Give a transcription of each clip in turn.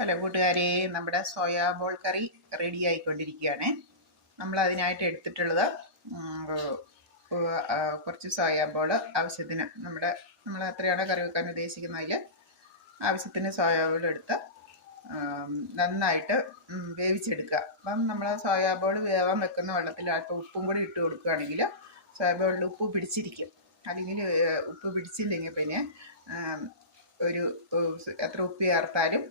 Hello കൂട്ടുകാരെ, നമ്മുടെ soya ball കറി ready ആയിക്കൊണ്ടിരിക്കുകയാണ്. നമ്മൾ അതിനായിട്ട് എടുത്തിട്ടുള്ളത് കുറച്ച് സോയാ ബോൾ ആവശ്യത്തിന് നമ്മൾ എത്രയാണോ കറി വെക്കാൻ ഉദ്ദേശിക്കുന്നതിൽ ആവശ്യത്തിന് സോയാ ബോൾ എടുത്ത് നന്നായിട്ട് വേവിച്ചെടുക്കുക. അപ്പം നമ്മൾ സോയാ ബോൾ വേവാൻ വെക്കുന്ന വെള്ളത്തിൽ അല്പം ഉപ്പും കൂടി ഇട്ട് കൊടുക്കുകയാണെങ്കിൽ സോയാ ബോളിൽ ഉപ്പ് പിടിച്ചിരിക്കും. അല്ലെങ്കിൽ ഉപ്പ് പിടിച്ചില്ലെങ്കിൽ പിന്നെ ഒരു എത്ര ഉപ്പ് ചേർത്താലും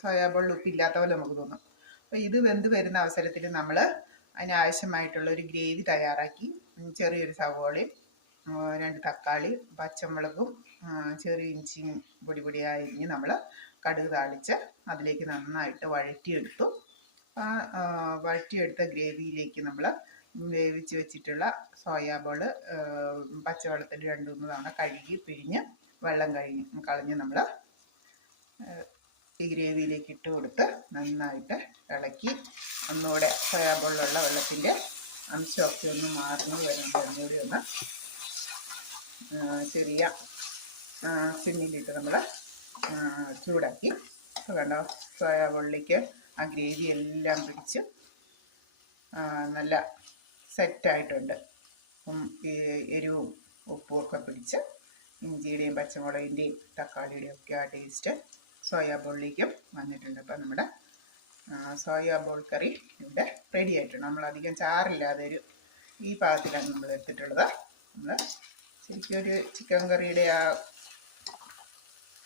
സോയാ ബോളിൽ ഉപ്പില്ലാത്ത പോലെ നമുക്ക് തോന്നും. അപ്പോൾ ഇത് വെന്ത് വരുന്ന അവസരത്തിൽ നമ്മൾ അതിനാവശ്യമായിട്ടുള്ള ഒരു ഗ്രേവി തയ്യാറാക്കി ചെറിയൊരു സവോളയും 2 തക്കാളി, പച്ചമുളകും ചെറിയ ഇഞ്ചിയും പൊടി പൊടിയായി നമ്മൾ കടുക് താളിച്ച് അതിലേക്ക് നന്നായിട്ട് വഴറ്റിയെടുത്തു. വഴറ്റിയെടുത്ത ഗ്രേവിയിലേക്ക് നമ്മൾ വേവിച്ച് വെച്ചിട്ടുള്ള സോയാ ബോൾ പച്ചവെള്ളത്തിൽ 2-3 തവണ കഴുകി പിഴിഞ്ഞ് വെള്ളം കളഞ്ഞ് നമ്മൾ ഈ ഗ്രേവിയിലേക്ക് ഇട്ട് കൊടുത്ത് നന്നായിട്ട് ഇളക്കി ഒന്നുകൂടെ സോയാ ബോളിലുള്ള വെള്ളത്തിൻ്റെ അംശമൊക്കെ ഒന്ന് മാറി വരുമ്പോൾ ഒന്നുകൂടി ഒന്ന് ചെറിയ സിമ്മിലിട്ട് നമ്മൾ ചൂടാക്കി. കണ്ടോ, സോയാ ബോളിലേക്ക് ആ ഗ്രേവി എല്ലാം പിടിച്ച് നല്ല സെറ്റായിട്ടുണ്ട്. എരിവും ഉപ്പും ഒക്കെ പിടിച്ച് ഇഞ്ചിയുടെയും പച്ചമുളകിൻ്റെയും തക്കാളിയുടെയും ഒക്കെ ആ ടേസ്റ്റ് സോയാ ബോളിലേക്കും വന്നിട്ടുണ്ട്. അപ്പം നമ്മുടെ സോയാ ബോൾ കറി ഇവിടെ റെഡി ആയിട്ടുണ്ട്. നമ്മളധികം ചാറില്ലാതെ ഈ പാകത്തിലാണ് നമ്മൾ എടുത്തിട്ടുള്ളത്. നമ്മൾ ശരിക്കും ഒരു ചിക്കൻ കറിയുടെ ആ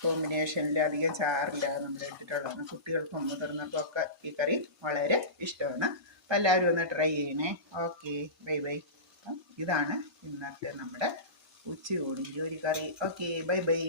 കോമ്പിനേഷനിൽ അധികം ചാറില്ലാതെ നമ്മൾ എടുത്തിട്ടുള്ളതാണ്. കുട്ടികൾക്കും മുതിർന്നവർക്കും ഒക്കെ ഈ കറി വളരെ ഇഷ്ടമാണ്. അപ്പം എല്ലാവരും ഒന്ന് ട്രൈ ചെയ്യണേ. Okay, bye bye. അപ്പം ഇതാണ് ഇന്നത്തെ നമ്മുടെ ഉച്ചയൂണിൻ്റെ ഒരു കറി. Okay, bye bye.